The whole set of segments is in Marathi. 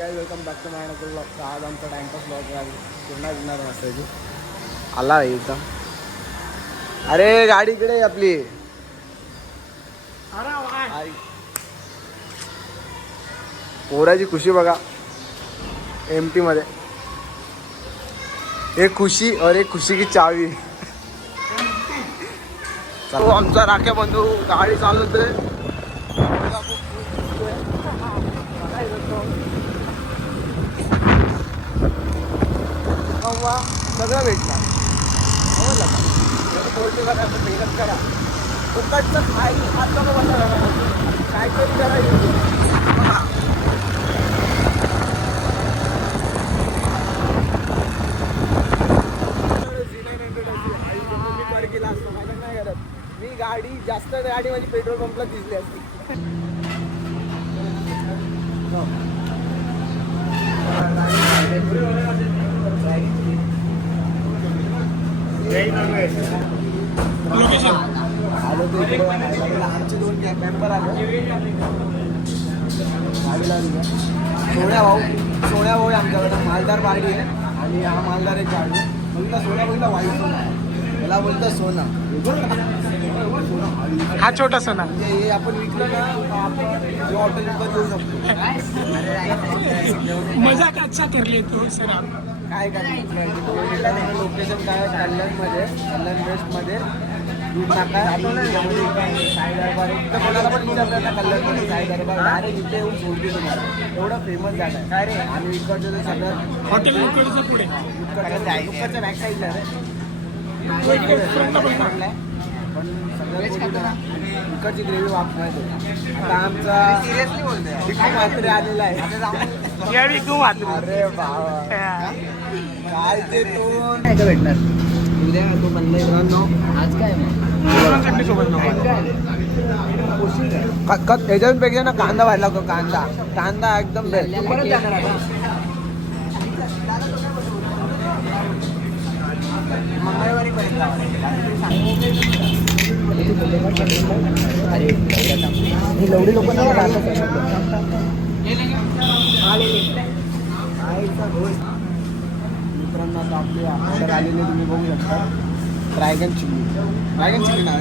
Welcome back to my blog. आज आमचा टाइमपास ब्लॉग पूर्ण जिणार मस्त आला एकदम. अरे गाडी इकडे आहे आपली. पोराची खुशी बघा MP मध्ये. एक खुशी और एक खुशी की चावी. तो आमचा राख्या बंधू गाडी चालवतोय. सगळं भेटणार मेहनत करा. फुकटचं खायला हात नको बसायला. काहीतरी करायचं. मी गाडी जास्त गाडी माझी पेट्रोल पंपला दिसली असती. आलो तो इकडे आमचे 2 मेंबर आले. सोन्या भाऊ आमच्याकडे मालदार गाडी आहे आणि हा मालदार एक गाडी बघितला. सोन्या बघितला वाईट सोना त्याला बोलतं सोना. हा छोटा सोना हे आपण विकलं ना आपण हॉटेलवर देऊ शकतो. मजाक अच्छा करले तो सर. काय करायचं लोकेशन काय कल्याणमध्ये कल्याण वेस्टमध्ये दूध नाका साई दरबार. कोणाला पण विचारतात ना कल्याणमध्ये साई दरबार डायरेक्ट इथे येऊन सोडते तुम्हाला. एवढं फेमस जागा आहे काय रे. आणि इकडचं ते सगळं हॉटेल उकडचं पुढे इकडच्या बॅक साईडला रे पण सगळं इकडची ग्रेव्ही वापरायची. आता आमचा सिरियसली बोलतोय मात्र आलेला आहे. अरे बाबा काय ते तू काय का भेटणार उद्या तो बंद आज काय त्याच्यापेक्षा ना कांदा व्हायला लागतो. कांदा एकदम परत जाणार आता मंगळवारी पर्यंत. लवडी लोक मित्रांनो आता आपली ऑर्डर आलेली तुम्ही बघू शकता. ड्रॅगन चिल्ली ना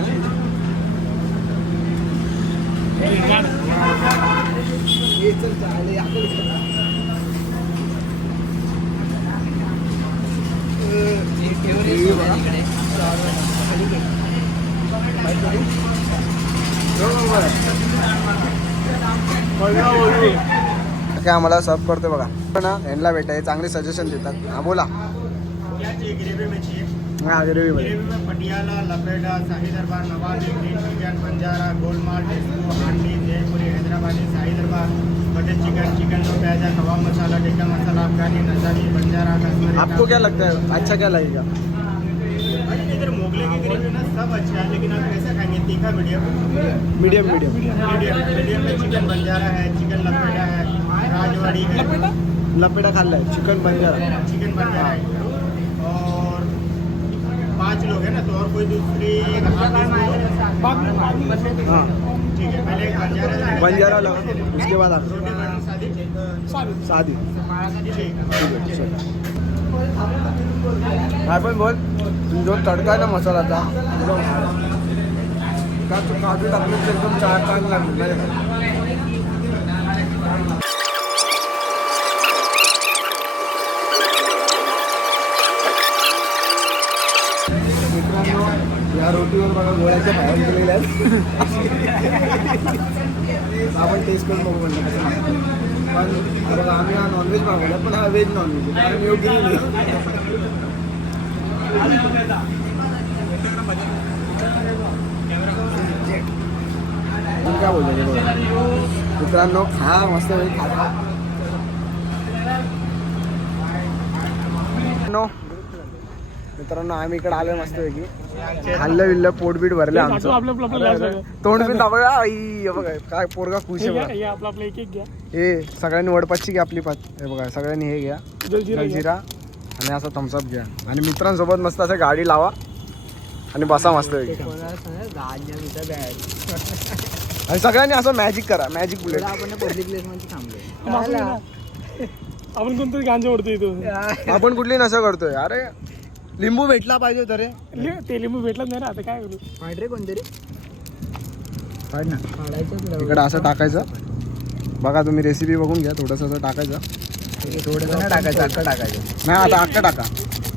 काय आम्हाला सर्व करते बघा ना. यांना भेटाय चांगले सजेशन देतात. हा बोला. हाँ ग्रेवी में पटियाला, लपेटा, शाही दरबार, नवाबी, ग्रीन चिकन, बंजारा, गोलमाल, टेस्टू, हांडी, जयपुरी, हैदराबादी, शाही दरबार, बटर चिकन, चिकन दो प्याजा, कबाब मसाला, टिक्का मसाला, अफगानी, नजारी, बंजारा, कश्मीरी. आपको क्या लगता है अच्छा क्या लगेगा? इधर मोगले की ग्रेवी ना सब अच्छा है, लेकिन आप कैसा खाएंगे? तीखा मीडियम मीडियम में चिकन बंजारा है, चिकन लपेटा है, राजवाड़ी है. लपेटा खाल्ला है. चिकन बंजारा है. और 5 लोग हैं ना, तो और कोई दूसरी हाँ ठीक है. पहले एक बंजारा लो, उसके बाद आप रोटी बटर शादी. ठीक है. काय पण बोल. जो तडका आहे ना मसाल्याचा काजू टाकले एकदम चांगला लागेल. मित्रांनो या रोटीवर बघा गोळ्याच्या बाहेर गेलेल्या आहेत. आपण टेस्ट करून बघू म्हणलं कसं. पण बघा आम्ही हा नॉनव्हेज मागवला पण हा व्हेज नॉनव्हेज आहे कारण योग्य नाही. काय बोलतो मित्रांनो खा मस्त वेळ खा. मित्रांनो आम्ही इकडे आलोय मस्त पैकी खाल्लं बिल्लं पोटबीट भरलं आमचं. तोंड बिन दाबा. आई बघा काय पोरगा खुश आहे. आपला एक घ्या. हे सगळ्यांनी वडपाची घ्या आपली पाच. हे बघा सगळ्यांनी हे घ्या जलजिरा आणि असं थम्सअप घ्या आणि मित्रांसोबत मस्त असं गाडी लावा आणि बसा मस्त पैकी. आणि सगळ्यांनी असं मॅजिक करा. मॅजिक बुलेट आपण पब्लिक प्लेस मध्ये थांबलोय. आपण कोणतरी गांजा ओढतो इथं. आपण कुठली नशा करतोय? अरे लिंबू भेटला पाहिजे तर रे. ते लिंबू भेटलंच नाही ना, आता काय करू. फाड रे कोणतरी. फाड ना. इकडं असं टाकायचं. बघा तुम्ही रेसिपी बघून घ्या. थोडंसं असं टाकायचं. थोडंसं नाही टाकायचं, अख्खं टाकायचं. नाही आता अख्खा टाका.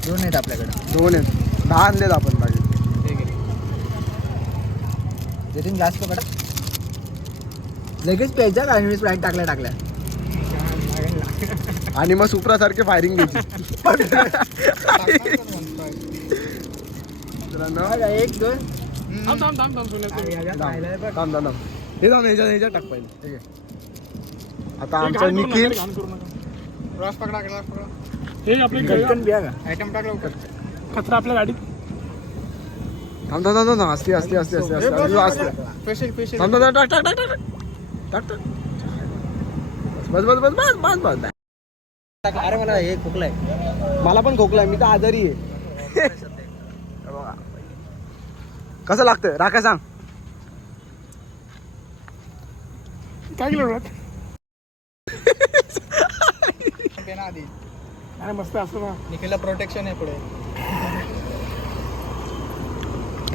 2 आहेत आपल्याकडे. 2 आहेत. 10 आणलेत आपण पाहिजे. नितीन जास्त कडा. लगेच प्यायचा का? मी स्प्राईट टाकल्या आणि मग सुप्रा सारखे फायरिंग घ्यायची. एक दोन थांब सोन्या. थांब. हे जाऊन ह्याच्या टाक पाहिजे. ठीक आहे. आता आमचा निखिल. रॉस पकडा. हे आपले आयटम टाक लवकर. कचरा आपल्या गाडीत. थांब. असते. स्पेशल थांब. टाक. बस. अरे मला हे खोकलाय. मला पण खोकलाय. मी तर आजारी आहे. कसं लागतंय राखा सांग. काय केलं आधी अरे मस्त असं ना. निखिलला प्रोटेक्शन आहे पुढे.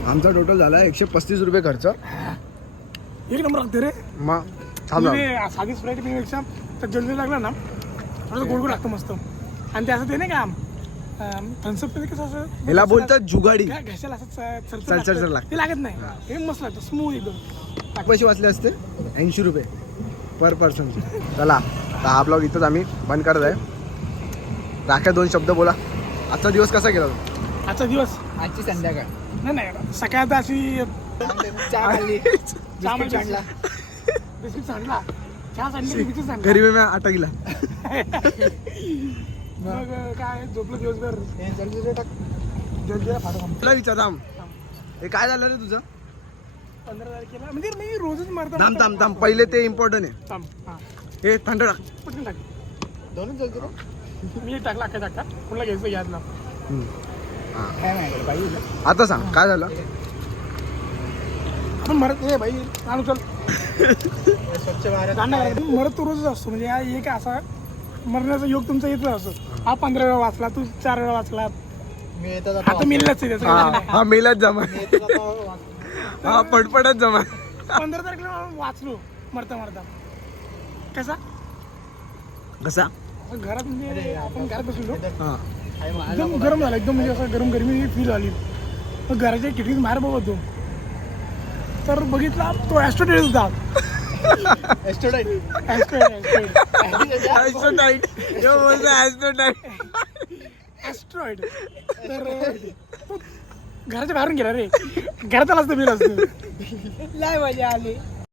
आमचा टोटल झाला 135 रुपये खर्च. एक नंबर लागते रे. मग थांब. म्हणजे साधी स्प्राईट पिण्यापेक्षा तर जल्दी लागला ना थोडं गोड लागतं मस्त. आणि ते असं ते नाही का थम्सअप कसं असं याला बोलतात जुगाडी. घशाला असं चरचर लागतं. ते लागत नाही. हे मस्त लागतं स्मूथ एकदम. पैसे वाचले असते 80 रुपये पर पर्सन. चला आता हा ब्लॉग इथंच आम्ही बंद करत आहे. राख्या 2 शब्द बोला. आजचा दिवस कसा गेला? आजचा दिवस आजची संध्याकाळ नाही सकाळ तर अशी चहा खाल्ली. बिस्किट सांडला. चहा सांडली बिस्किट सांडला. गरीबी मी अटकला. मग काय झोपलं दिवसभर. तुला विचार थांब. हे काय झालं रे तुझं? 15 तारखेला म्हणजे मी रोजच मारतो. थांब. पहिले ते इम्पॉर्टंट आहे. थांब. हे थंड टाक. पटकन टाक. दोनच जलते रे. मी टाकला अख्खा टाका. कुठला घ्यायचं याद ना. काय माहिती पाहिजे. आता सांग काय झालं? आपण मरत नाही भाई. आणू चल. स्वच्छ भारत मरत तो रोजच असतो. म्हणजे हा एक असा मरण्याचा योग तुमचा येतच असतो. हा 15 वेळा वाचला, तू 4 वेळा वाचला. मी येतो आता मिळलंच आहे त्याचं. हा मेलाच जमा. हा पटपटच जमा. 15 तारखेला वाचलो मरता. कसा घरात म्हणजे आपण घरात बसलो. एकदम गरम झालं. एकदम म्हणजे असं गरमी फील आली. मग घराच्या खिडकीत बाहेर बघतो तर बघितला तो ॲस्ट्रोटाईट होता. ॲस्ट्रॉइड. तर घराच्या बाहेरून गेला रे. घरात आला असतं बिल असतं. लय मजा आली.